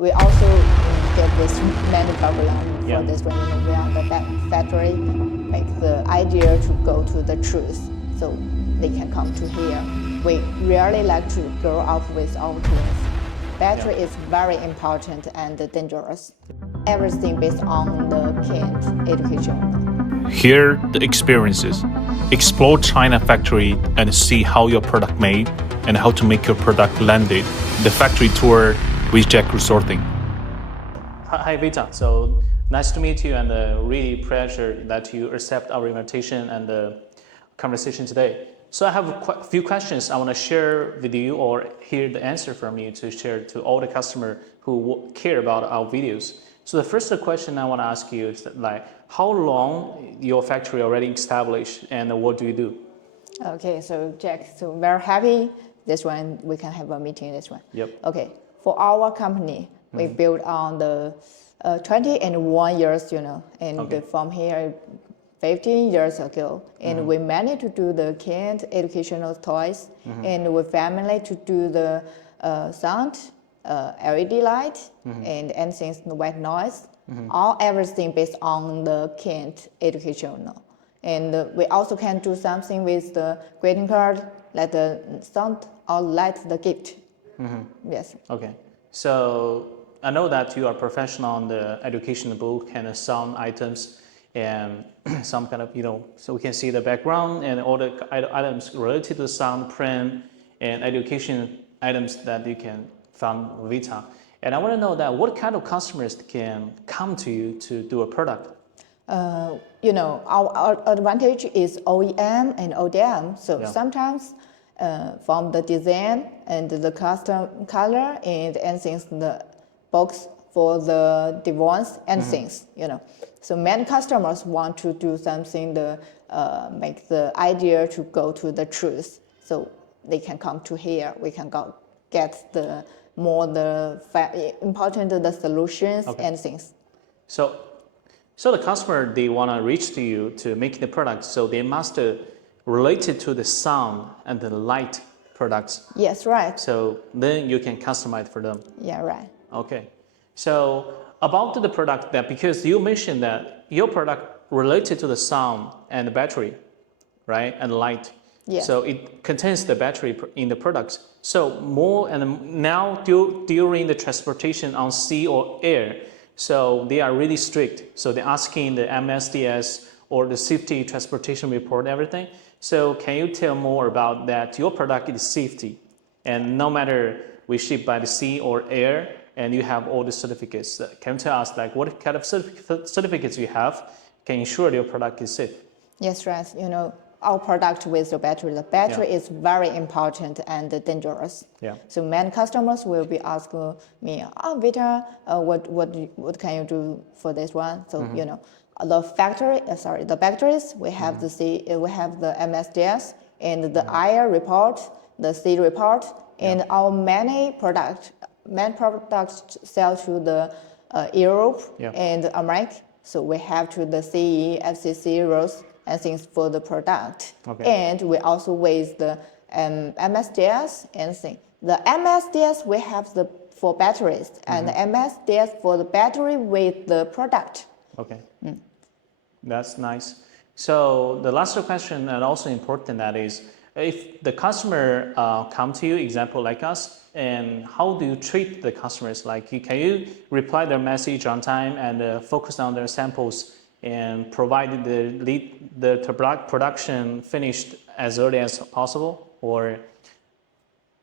We also get this many problem for this one. We are the factory, make the idea to go to the truth, so they can come to here. We really like to grow up with our clients. Battery is very important and dangerous. Everything based on the client education. Hear the experiences. Explore China factory and see how your product made and how to make your product landed. The factory tour with Jack Resorting. Hi Vita, so nice to meet you and really pleasure that you accept our invitation and the conversation today. So I have a few questions I want to share with you or hear the answer from you to share to all the customers who care about our videos. So the first question I want to ask you is that, like, how long your factory already established and what do you do? Okay, so Jack, so very happy this one we can have a meeting this one. Yep. Okay, for our company, we built on the 21 years, and from here 15 years ago, and we managed to do the canned educational toys, and we family to do the sound, LED light, and anything white noise, everything based on the canned educational. And we also can do something with the greeting card, like the sound or light the gift. Yes. Okay. So I know that you are professional on the education book and the sound items and some kind of, so we can see the background and all the items related to sound, print, and education items that you can find Vita. And I want to know that what kind of customers can come to you to do a product? Our advantage is OEM and ODM. So sometimes from the design and the custom color and things, the box for the device and things, So many customers want to do something to make the idea to go to the truth. So they can come to here. We can get the important the solutions and things. So the customer, they want to reach to you to make the product, so they must relate it to the sound and the light products. Yes, right. So then you can customize for them. Yeah, right. Okay. So about the product, that because you mentioned that your product related to the sound and the battery, right, and light. Yes. So it contains the battery in the products. So more and now during the transportation on sea or air, so they are really strict. So they're asking the MSDS or the safety transportation report, everything. So can you tell more about that? Your product is safety, and no matter we ship by the sea or air, and you have all the certificates. Can you tell us like what kind of certificates you have can ensure your product is safe? Yes, right. Our product with the battery is very important and dangerous. Yeah. So many customers will be asking me, Vita, what can you do for this one? So the batteries we have we have the MSDS and the IR report, the C report, and our many products sell to the Europe and America. So we have to the CE, FCC rules and things for the product. Okay. And we also with the MSDS and thing. The MSDS we have for batteries and the MSDS for the battery with the product. Okay. That's nice. So the last question and also important that is, if the customer come to you, example like us, and how do you treat the customers? Like, can you reply their message on time and focus on their samples and provide the production finished as early as possible? Or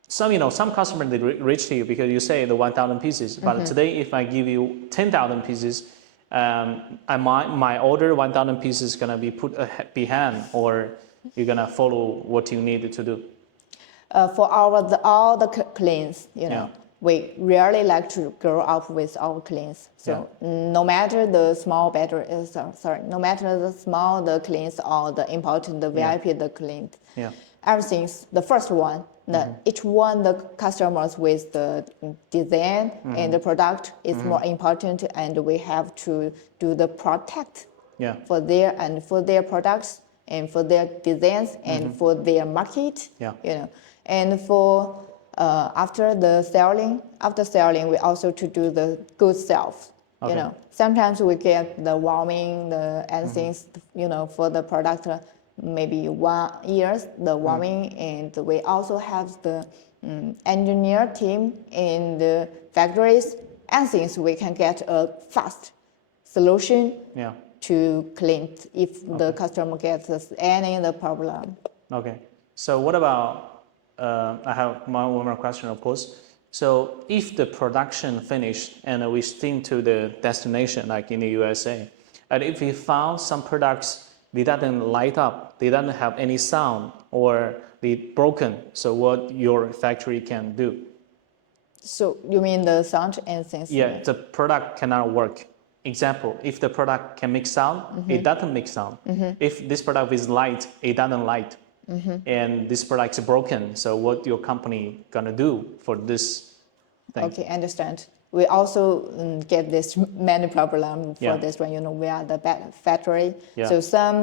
some customers they reach to you because you say the 1,000 pieces, but today if I give you 10,000 pieces, my order 1,000 pieces is gonna be put behind, or you're gonna follow what you need to do? For all the clients, we really like to grow up with our clients. So no matter the small battery, no matter the small the clients or the important the VIP the client, everything's the first one. Each one the customers with the design and the product is more important, and we have to do the protect for their products and for their designs and for their market. And for after selling, we also to do the good self. Okay. You know, sometimes we get the warming, and things, you know, for the product, maybe 1 year, the warming, and we also have the engineer team in the factories, and things we can get a fast solution Yeah. to clean if the customer gets any the problem. Okay. So what about, I have one more question, of course. So if the production finished and we steam to the destination, like in the USA, and if we found some products, they didn't light up, they didn't have any sound, or they broken, so what your factory can do? So you mean the sound and things? Yeah, the product cannot work. Example, if the product can make sound, it doesn't make sound. If this product is light, it doesn't light. And this product is broken, so what your company gonna do for this thing? Okay, understand. We also get this many problem for Yeah. this one. You know, we are the factory. Yeah. So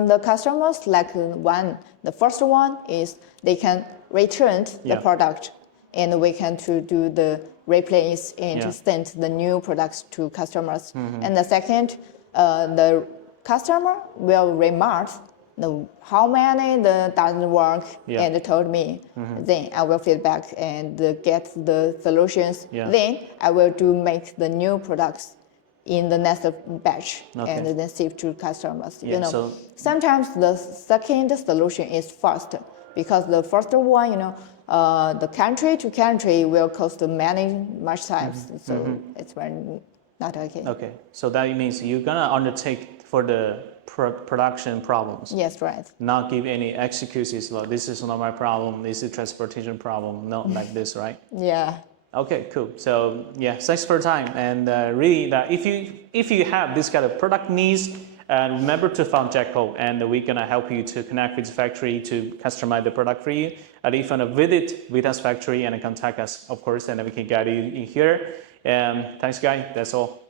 the customers like the first one is they can return the Yeah. product, and we can to do the replace and Yeah. to send the new products to customers. And the second, the customer will remark how many doesn't work, Yeah. and told me. Then I will feedback and get the solutions. Yeah. Then I will make the new products in the next batch, Okay. and then ship to customers. Yeah, You know, so- sometimes the second solution is fast, because the first one, you know, the country to country will cost much times. So it's very not okay. Okay, so that means you're gonna undertake for the production problems. Yes, right. Not give any excuses like this is not my problem, this is transportation problem, not like this, right? Yeah. Okay, cool. So yeah, thanks for your time. And really, that if you have this kind of product needs, remember to find Jack Ho, and we're gonna help you to connect with the factory to customize the product for you. And if you wanna visit Vita's factory and contact us, of course, and we can guide you in here. And thanks, guys. That's all.